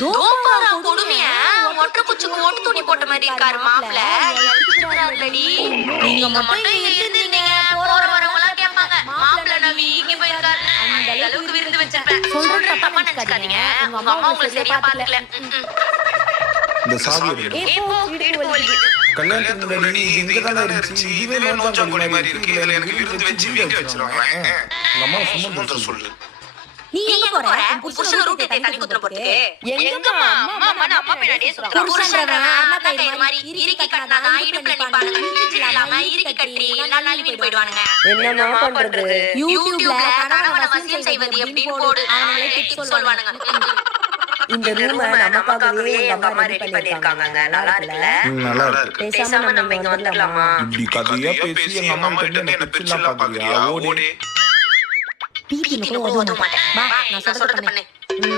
தோப்பாரா கொடுமைய ஒற்ற குச்சுக்கு ஒட்டு துணி போட்ட மாதிரி இருக்காரு மாப்பிள்ள. நீங்க மட்டும் இங்க இருந்தீங்க போற வரவங்க எல்லாம் கேட்பாங்க மாப்பிள்ள நான் வீங்கி போயிருக்காரு. அந்த அளவுக்கு விருந்து வச்சிருப்பேன். சொல்ற தப்பா நினைச்சுக்காதீங்க. உங்க அம்மா உங்களை சரியா பாத்துக்கல. இந்த சாவி கல்யாணத்துக்கு முன்னாடி இங்கதானே இருந்துச்சு. இதுவே நோஞ்சாங்கொடி மாதிரி இருக்கு. இதுல எனக்கு விருந்து வச்சு வீங்க வச்சிருவாங்க. உங்க அம்மா சும்மா சொல்லு. நீ எங்க போற? புருஷன் ரூட் ஏத்தி தண்ணி குத்துற போறதுக்கு. எங்கம்மா அம்மா மன அம்மா பின்னாடியே சுத்துறா. புருஷன்றவன் அண்ணா கயிறு மாதிரி இறுக்கி கட்டினா நான் இடுப்புல நிப்பானுங்க. இல்லாம இறுக்கி கட்டி நான் நழுவிட்டு போயிடுவானுங்க. என்னமா பண்றது? யூடியூப்ல கணவனை வசியம் செய்வது எப்படின்னு போடு. அவங்களே டிப்ஸ் சொல்வானுங்க. இந்த ரூம நமக்காகவே எங்க அம்மா ரெடி பண்ணிருக்காங்க. நல்லா இருக்குல்ல? நல்லா இருக்கு. பேசாம நம்ம இங்க வந்துடலாமா? இப்படி கதையா பேசி எங்க அம்மா கிட்ட என்ன பிச்சலா பாக்குறியா? ஓடி பீத்தின்னு கூட ஓட மாட்டேன். வா நான் சொல்றது பண்ணு.